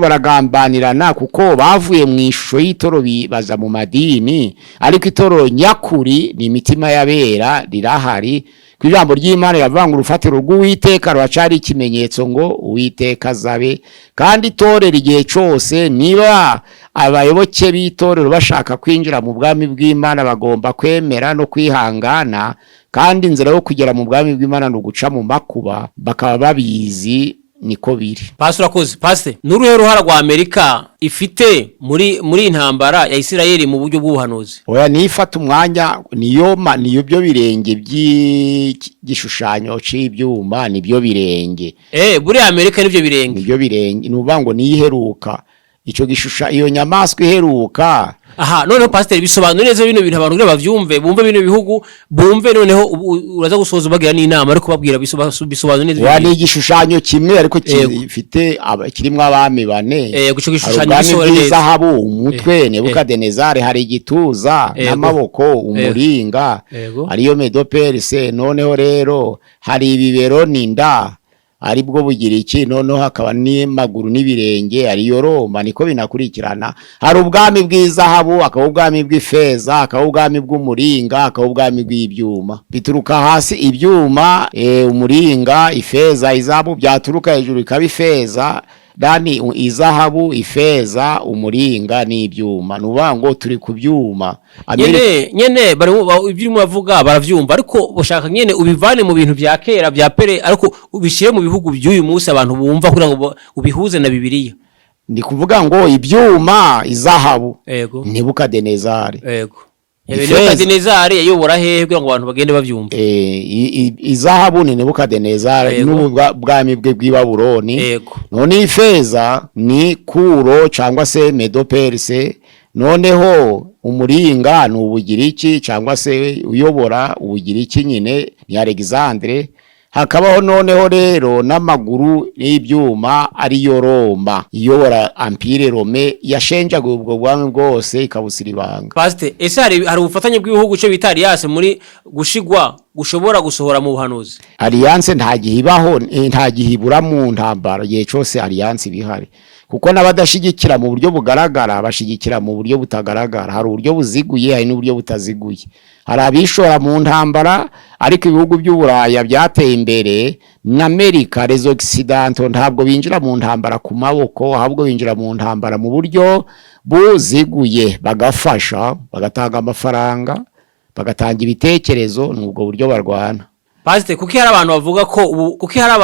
baragambanirana kuko bavuye mu ishusho y'itoro baza mu madini ariko itorero nyakuri ni imitima y'abera rirahari kwijambo ry'Imana yavanga urufatiro rw'Uwiteka rwacari ikimenyetso ngo Uwiteka azabe kandi itorero igihe cyose niba abayoboke b'itorero bashaka kwinjira mu bwami bw'Imana bagomba kwemera no kwihangana kandi inzira yo kugera mu bwami bw'Imana no guca mu makuba bakaba babizi niko biri. Pastor akoze pastor n'uruhe ruhara rwa Amerika ifite muri intambara ya Isirayeli mu buryo bw'ubuhanuzi? Oya nifata umwanya niyo byo birenge by'igishushanyo c'ibyuma nibyo birenge. Buri Amerika nivyo birenge. Nibyo birenge nubango niheruka ico gishusha iyo nyamaswa iheruka. Aha noneho pastor bisobanura neza bino bintu abantu bavyumve bumve bino bihugu bumve noneho uraza gusoza bagira n'inama ariko babwira bisobanura neza. Wani igishushanyo kimwe ariko kifite kirimwe abami bane. Guco gishushanyo bisobanura neza. Zahabu umutwe Nebukadnezari hari igituza n'amaboko umuringa ariyo Medo-Perse noneho rero hari ibibero n'inda ari bwo bugira iki noneho hakaba n'amaguru n'ibirenge ariyo Roma niko binakurikirana hari ubwami bw'izahabu akaba ubwami bw'ifeza akaba ubwami bw'umuringa akaba ubwami bw'ibyuma bituruka hasi ibyuma umuringa ifeza izahabu byaturuka hejuru ikaba ifeza dani izahabu ifeza umuringa n'ibyuma nubango turi kubyuma nyene bari ibyirimo bavuga baravyumva ariko bashaka nyene ubivane mu bintu bya kera bya pere ariko ubishire mu bihugu by'uyu munsi abantu bumva kugira ngo ubihuze na Bibiliya. Ndi kuvuga ngo ibyuma izahabu Nebukadnezari Nebukadnezari yayobora hehe kugira ngo abantu bagende bavyumva. Izahabu ni Nebukadnezari n'ubwami bwe bw'Ibabuloni none ifeza ni Kuro cyangwa se Medo-Perse noneho umuringa n'ubugiriki cyangwa se uyobora ubugiriki nyine ni Alexandre hakabaho noneho rero n'amaguru n'ibyuma ariyo Roma iyobora Empire Rome yashenjaguye ubwo bwami bwose ikabusira ibanga. Pastor ese hari ubufatanye bw'ibihugu cyo bita Alliance muri gushigwa gushobora gusohora mu buhanuzi? Alliance nta gihibaho nta gihibura mu ntambara gihe cyose Alliance bihari kuko nabadashigikira mu buryo bugaragara bashigikira mu buryo butagaragara hari uburyo buziguye hari n'uburyo butaziguye hari abishora mu ntambara ariko ibihugu by'Uburaya byateye imbere na Amerika les Occidentaux ntabwo binjira mu ntambara ku maboko ahubwo binjira mu ntambara mu buryo buziguye bagafasha bagatanga amafaranga bagatanga ibitekerezo n'ubwo buryo barwana. Pastor kuki hari abantu bavuga ko ubu kuki hari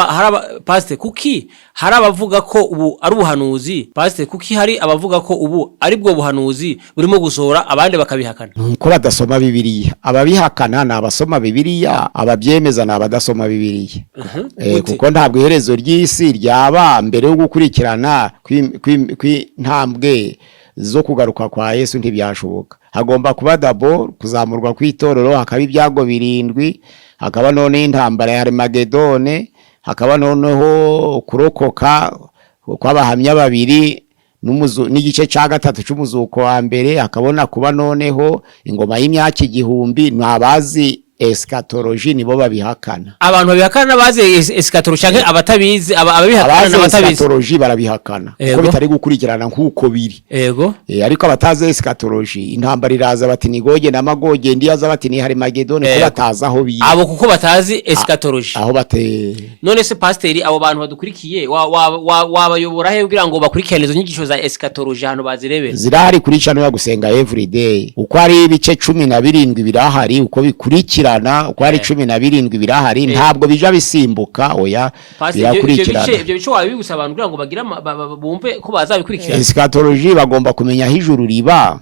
Pastor kuki hari abavuga ko ubu ari ubuhanuzi Pastor kuki hari abavuga ko ubu ari bwo buhanuzi burimo gusohora abandi bakabihakana nuko badasoma Bibiliya ababihakana nabasoma Bibiliya ababyemeza nabadasoma Bibiliya kuko ntabwo iherezo ry'isi ryaba mbere yo gukurikirana kw'intambwe zo kugaruka kwa Yesu ntibyashoboka hagomba kuba dabo kuzamurwa kw'itorero hakaba ibyago 7 hakaba none intambara ya Armagedone hakaba noneho kurokoka kw'abahamya 2 n'igice ca 3 c'umuzuko wa mbere hakabona kuba noneho ingoma y'imyaka 1000 nabazi eschatology nibo babihakana. Abantu babihakana bazi eschatology canke abatabizi ababihakana n'abatabizi eschatology barabihakana kuko bitari gukurikirana nkuko biri. Yego. Ariko abatazi eschatology intambara iraza bati ni Goge na Magoge, ndiyaza bati ni Harimagedoni ko bataza aho biri. Abo kuko batazi eschatology. Aho bate. None se pasiteri abo bantu badukurikiye wabayobora he kugira ngo bakurikirane izo nyigisho za eschatology hano bazirebera? Zirahari kuri channel ya gusenga everyday. Uko ari ibice 17 birahari uko bikurikirana, uko ari 17 birahari ntabwo bija bisimbuka oya birakurikirana. Ibyo bice wabibusaba abantu kugira ngo bagira bumve ko bazabikurikirana. Eschatology bagomba kumenya hijuru riba,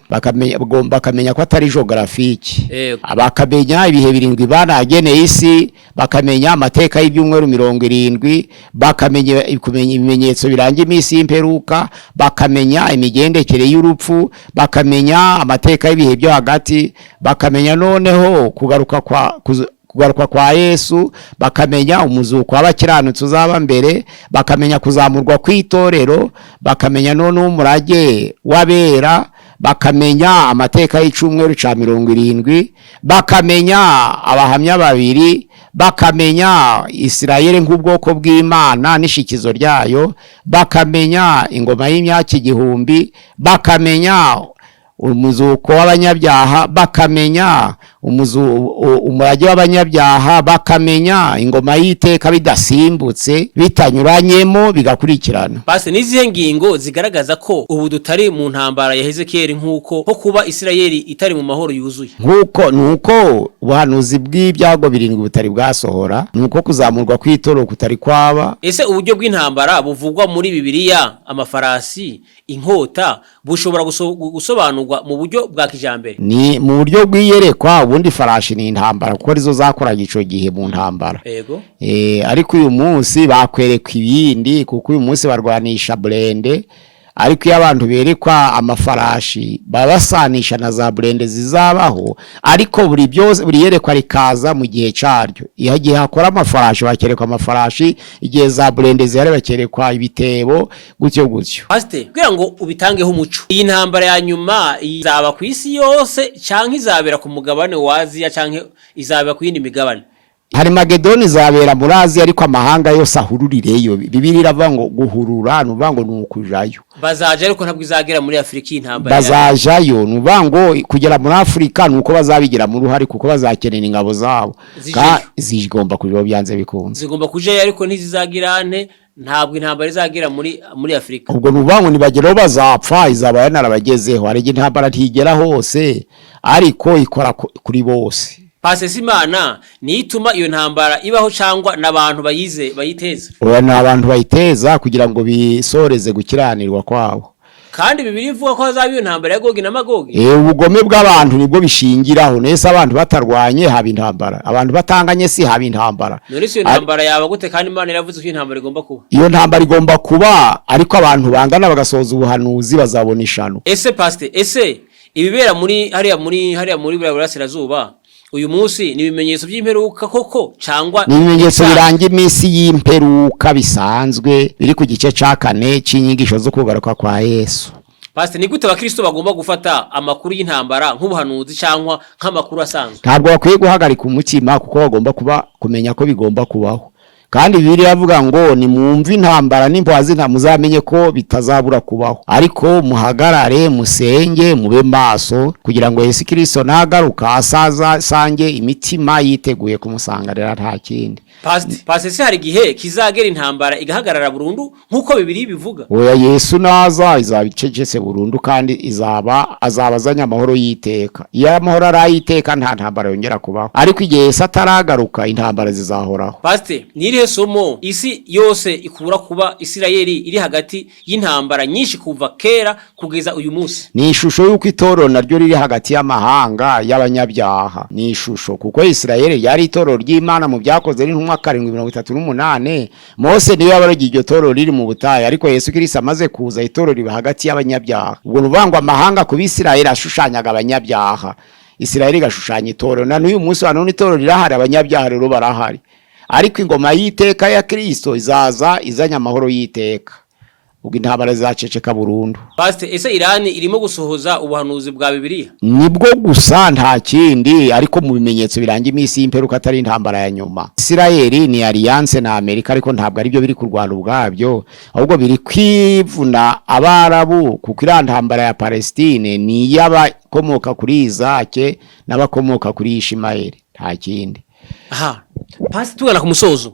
bakamenya ko atari geographique, bakamenya ibihe 7 banageneye isi, bakamenya amateka y'ibyumweru 70, bakamenya ibimenyetso biranga iminsi y'imperuka, bakamenya imigendekere y'urupfu, bakamenya amateka y'ibihe byo hagati, bakamenya noneho kugaruka kwa Yesu, bakamenya umuzuko w'abakiranutsi uzaba mbere, bakamenya kuzamurwa kw'itorero, bakamenya none umurage w'abera, bakamenya amateka y'icumweru ca 70, bakamenya abahamya babiri, bakamenya Isirayeli nk'ubwoko bw'Imana n'ishikizo ryayo, bakamenya ingoma y'imyaka 1000, bakamenya umuzuko w'abanyabyaha, bakamenya umurage w'abanyabyaha, bakamenya ingoma y'iteka bidasimbutse bitanyuranyemo bigakurikirana. Base nizihe ngingo zigaragaza ko ubu dutari mu ntambara ya Hezekiel nkuko ko kuba Isirayeli itari mu mahoro yuzuye? Nuko ubuhanuzi bw'ibyago 7 butari bwasohora, nuko kuzamurwa kw'itoro kutari kwaba. Ese uburyo bw'intambara buvugwa muri Bibiliya, amafarasi, inkota bushobora gusobanurwa mu buryo bwa kijambere? Ni mu buryo bw'iyerekwa. Ubundi farashi ni intambara kuko arizo zakoraga ico gihe mu ntambara. Yego. Ariko uyu munsi bakwerekwa ibindi kuko uyu munsi barwanisha blende, ariko iyo abantu berekwa amafarashi babasanisha na za blende zizabaho, ariko buri byose buri yerekwa rikaza mu gihe cyaryo. Iyo gihe hakora amafarashi bakerekwa amafarashi, igihe za blende zihari bakerekwa ibitebo gutyo. Pastor, kugira ngo ubitangeho umuco, iyi ntambara ya nyuma izaba ku isi yose canke izabera ku mugabane wa Aziya canke izabera ku yindi migabane? Harimagedoni izabera muri Aziya, ariko amahanga yose ahururireyo. Bibiliya iravuga ngo guhurura nuvuga ngo nukujayo. Bazaje ariko ntabwo izagera muri Afrika intambara. Bazajayo nuvuga ngo kugera muri Afrika nuko bazabigira mu ruhari kuko bazakenera ingabo zabo. Zigomba kujo byanze bikunze. Zigomba kujayo ariko ntizizagirane, ntabwo intambara izagera muri Afrika. Ubwo nuvuga ngo nibageraho bazapfa, izaba yanarabagezeho. Ari intambara ntigera hose ariko ikora kuri bose. Pasesi Imana ni ituma iyo ntambara ibaho cyangwa nabantu bayiteza? Oya, nabantu bayiteza kugira ngo bisoreze gukiranirwa kwabo. Kandi Bibiliya ivuga ko hazaba iyo ntambara ya Gogi na Magogi. Ubugome bw'abantu nibwo bishingiraho. Nese abantu batarwanye haba intambara, abantu batanganye si haba intambara. None iyo ntambara yaba gute kandi Imana iravuze ko intambara igomba kuba? Iyo ntambara igomba kuba, ariko abantu bangana bagasoza ubuhanuzi bazabona ishano. Ese pastor, ibibera hariya muri Burasirazuba uyu munsi ni ibimenyetso by'imperuka koko cyangwa ni ibimenyetso biranga iminsi y'imperuka bisanzwe biri ku gice ca 4 cy'inyigisho zo kugaruka kwa Yesu? Pastor, ni gute abakristo bagomba gufata amakuru y'intambara nk'ubuhanuzi cyangwa nk'amakuru asanzwe? Ntabwo bakwiye guhagarika umutima kuko bagomba kumenya ko bigomba kubaho. Kandi Bibiliya yavuga ngo ni mwumva intambara n'imbazi muzamenye ko bitazabura kubaho, ariko muhagarare musenge mube maso kugira ngo Yesu Kristo nagaruka asaza sange imitima yiteguye kumusanganira nta kindi. Pastor, hari gihe kizagera intambara igahagarara burundu nkuko Bibiliya bivuga? Oya, Yesu naza izabicecese burundu kandi azabazanya amahoro yiteka. Iyo amahoro arayiteka nta ntambara yongera kubaho, ariko igihe Yesu ataragaruka intambara zizahoraho. Pastor, nirihe somo isi yose ikura kuba Isirayeli iri hagati y'intambara nyinshi kuva kera kugeza uyu munsi? Ni ishusho y'uko itorero naryo riri hagati y'amahanga y'abanyabyaha. Ni ishusho kuko Isirayeli yari itorero ry'Imana mu byakoze n'intumwa 738. Mose niwe yabarogiye iryo torero riri mu butayu, ariko Yesu Kristo amaze kuza itorero riba hagati y'abanyabyaha. Ubwo nubangwa amahanga ku Bisirayeli ashushanyaga abanyabyaha, Isirayeli gashushanya itorero. Na n'uyu munsi wa none itorero rirahari, abanyabyaha rero barahari, ariko ingoma y'iteka ya Kristo izaza izanya amahoro y'iteka. ubwo intambara zaceceka burundu. Pastor, ese Iran irimo gusohoza ubuhanuzi bwa Bibiliya? Nibwo gusa nta kindi, ariko mu bimenyetso biranga iminsi y'imperuka atari intambara ya nyuma. Israel ni alliance na Amerika, ariko ntabwo ari byo biri kurwana ubwabyo, ahubwo biri kwivuna Abarabu, kuko iriya ntambara ya Palestine ni y'abakomoka kuri Isaac n'abakomoka kuri Ishmael, nta kindi. Aha, Pastor, tugana ku musozo,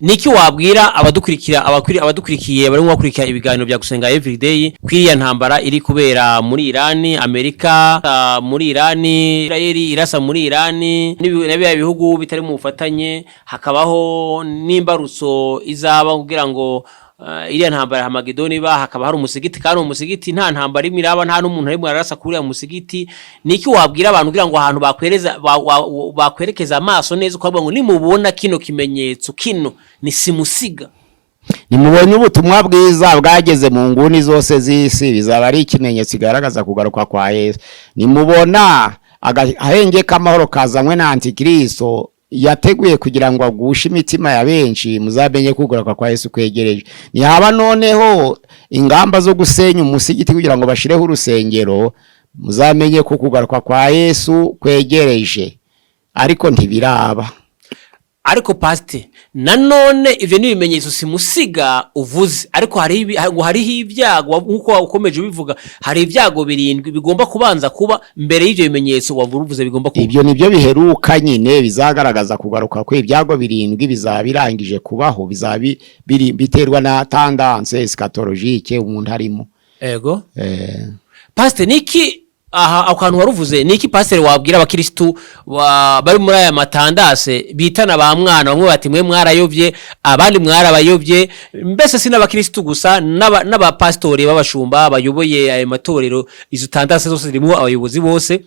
niki wabwira abadukurikiye barimo bakurikira ibiganiro bya gusenga everyday kwiriya ntambara iri kubera muri Iran, Amerika muri Iran, Israel irasa muri Iran n'ibya bihugu bitari mu bufatanye, hakabaho n'imbarutso izaba kugira ngo iriya ntambara Hamagedoni hakaba hari umusigiti, kandi umusigiti nta ntambara imiraba, nta n'umuntu ari mu arasa kuri ya musigiti. Niki wabwira abantu kugira ngo ahantu bakwerekeza amaso neza ukavuga ngo nimubona kino kimenyetso, kino ni simusiga, nimubonye ubutumwa bwiza bwageze mu nguni zose z'isi, bizaba ari ikimenyetso kigaragaza kugaruka kwa Yesu. Nimubona agahenge k'amahoro kazanywe na Antikristo yateguye kugira ngo agushe imitima ya benshi, muzamenye kugaruka kwa Yesu kwegereje. Nihaba noneho ingamba zo gusenya umusigiti kugira ngo bashireho urusengero, muzamenye ko kugaruka kwa Yesu kwegereje, ariko ntibiraba. Ariko Pastor, nanone ivyo ni bimenyetso simusiga uvuze, ariko hariho ibyago nkuko ukomeje ubivuga, hari ibyago 7 bigomba kubanza kuba mbere y'ivyo bimenyetso wavuze bigomba kuba. Ibyo nibyo biheruka nyine bizagaragaza kugaruka ko ibyago 7 bizaba birangije kubaho, bizaba biterwa na tendance eschatologique umuntu arimo. Ego Pastor, niki akantu waruvuze, niki Pastor wabwira abakristo bari muri aya matandase bitana ba mwana bamwe bati mwe mwarayovye abandi mwarabayovye, mbese sina abakristo gusa n'abapastori b'abashumba bayoboye aya matorero, izo tandase zose zirimo abayobozi bose?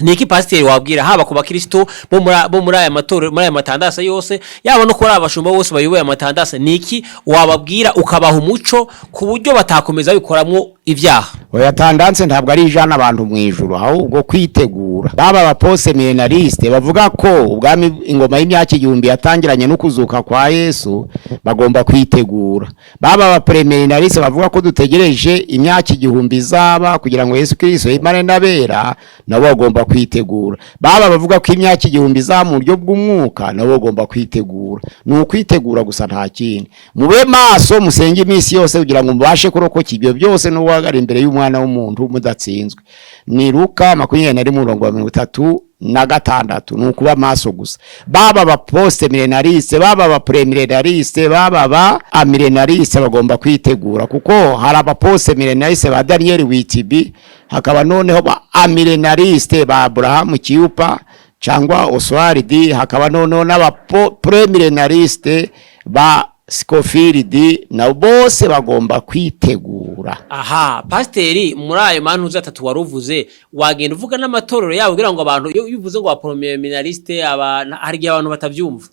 Niki Pastor wabwira haba ku bakristo bo muri aya matorero, muri aya matandase yose, yaba no kuri abashumba bose bayoboye amatandase, niki wababwira ukabaha umuco ku buryo batakomeza bikoramwo ivyaha? Oya, tendance ntabwo ari ijana abantu mu ijuru, ahubwo kwitegura. Baba abaposte millenariste bavuga ko ubwami ingoma y'imyaka 1000 yatangiranye no kuzuka kwa Yesu, bagomba kwitegura. Baba abapremillenariste bavuga ko dutegereje imyaka 1000 izaba kugira ngo Yesu Kristo yimane nabera, nabo bagomba kwitegura. Baba bavuga ko imyaka 1000 izaba mu buryo bw'umwuka, nabo bagomba kwitegura. Ni ukwitegura gusa nta kindi. Mube maso, musenge iminsi yose kugira ngo mubashe kurokoka ibyo byose no guhagarara imbere y'umwana w'umuntu mudatsinzwe. Ni Luka 20:36. Ni ukuba maso gusa. Baba abaposte millenariste, baba abapremillenariste, baba abamillenariste bagomba kwitegura, kuko hari abaposte millenariste ba Daniel Witibi, hakaba noneho ba amillenariste ba Abraham Kiyupa cyangwa Oswald, hakaba noneho n'abapremillenariste ba Scofield, na bose bagomba kwitegura. Aha, Pastor, muri ayo mantu zatatu waruvuze, wagenda uvuga n'amatorero yabo kugira ngo abantu yuvuze ngo abapremillenariste hari abantu batavyumva.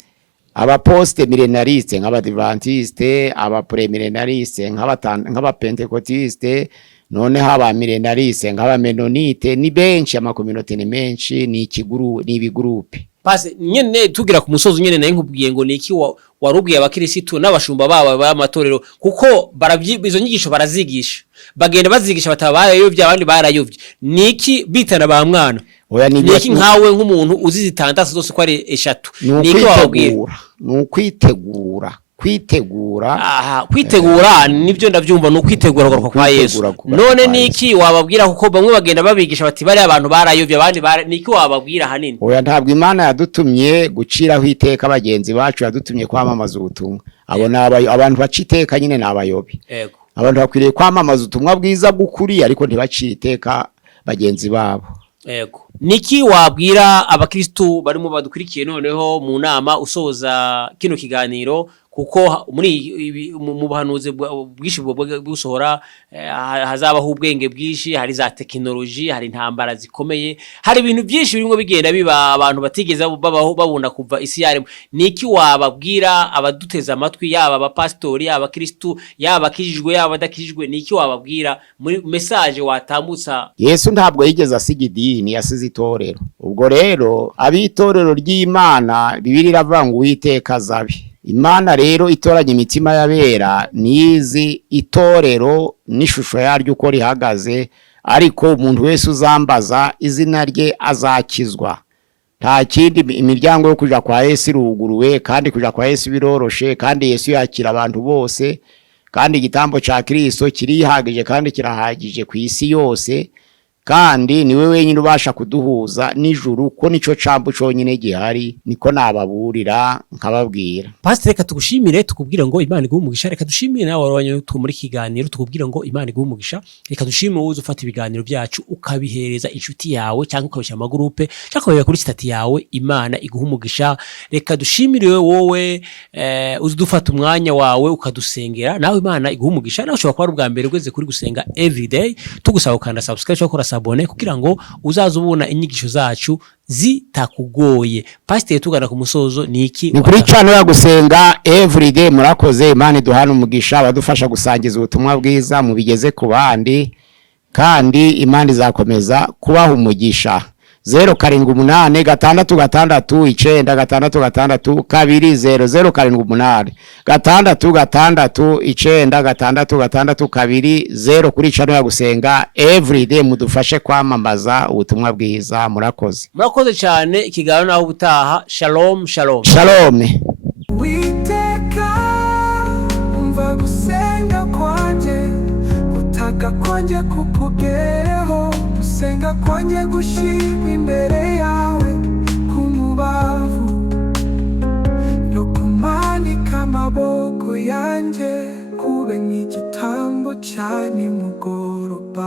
Abaposte millenariste nk'abadventiste, abapremillenariste nk'abapentekotiste, none haba millenariste nk'abamenonite, ni benshi, amakominote ni menshi, ni ibigurupe. Pastor, nyene tugira ku musozo nyene naye nkubwiye ngo niki warubwiye abakirisitu n'abashumba babo b'amatorero, kuko izo nyigisho barazigisha, bagenda bazigisha batabayovye abandi barayovye. Niki bitana ba mwana? Oya, niki nkawe nk'umuntu uzizi tandase zose ko ari 3, niki wabwiye? Ni ukwitegura. Kwitegura nibyo ndavyumva, no kwitegura kugaruka kwa Yesu. None niki wababwira, kuko bamwe bagenda babigisha bati bari abantu barayovye abandi niki wababwira hanini? Oya, ntabwo Imana yadutumye guciraho iteka abagenzi bacu, yadutumye kwamamaza ubutumwa. Abo abantu baciteka nyine nabayobi. Yego, abantu bakwiriye kwamamaza ubutumwa bwiza bw'ukuri, ariko ntibacire iteka bagenzi babo. Yego, niki wabwira abakristo barimo badukurikiye noneho mu nama usoza kino kiganiro, kuko muri mu buhanuzi bwishi busohora hazabaho ubwenge bwishi, hari za technology, hari intambara zikomeye, hari ibintu byinshi birimo bigenda biba abantu batigeze babona kuva isi yaremo. Niki wababwira abaduteza amatwi, yaba abapastori, yaba abakristo, yaba bakijijwe, yaba badakijijwe, niki wababwira muri message watambutsa? Yesu ntabwo yigeze asiga idini, yasize itorero. Ubwo rero abitorero ry'Imana, Bibiliya iravuga ngo Uwiteka azabe Imana rero itoranya imitima y'abera nizi itorero n'ishusho yaryo uko rihagaze, ariko umuntu wese uzambaza izina rye azakizwa. Nta kindi, imiryango yo kuja kwa Yesu iruguruwe, kandi kuja kwa Yesu biroroshe, kandi Yesu yakira abantu bose, kandi igitambo ca Kristo kirihagije kandi kirahagije ku isi yose, kandi niwe wenyine ubasha kuduhuza n'ijuru, ko nico cambo conyine gihari. Niko nababurira nkababwira. Pastor, reka tugushimire, tukubwira ngo Imana iguhe umugisha. Reka dushimire nawe warwanye muri kiganiro, tukubwira ngo Imana iguhe umugisha. Reka dushimire wowe ufata ibiganiro byacu ukabihereza inshuti yawe, cyangwa ukabishyira mu magroupe, cyangwa ukabishyira kuri stati yawe. Imana iguhe umugisha. Reka dushimire wowe uzudufata umwanya wawe ukadusengera, nawe Imana iguhe umugisha. Nawe ushobora kuba ari ubwa mbere ugeze kuri gusenga everyday, tugusaba ukanda subscribe cyangwa abone kugira ngo uzaze ubona inyigisho zacu zitakugoye. Pastor, tugana ku musozo niki? Ni kuri channel ya gusenga everyday. Murakoze, Imana iduhana umugisha, badufasha gusangiza ubutumwa bwiza mubigeze ku bandi, kandi Imana izakomeza kubaha umugisha. 076969692 kuri channel ya gusenga everyday. Mudufashe kwamamaza ubutumwa bwiza. Murakoze cyane. Ikiganiro naho ubutaha. Shalom. Shalom. Witeka umva gusenga kwanje, gutaka kwanje kukugereho, gusenga kwanje gushimwa imbere yawe.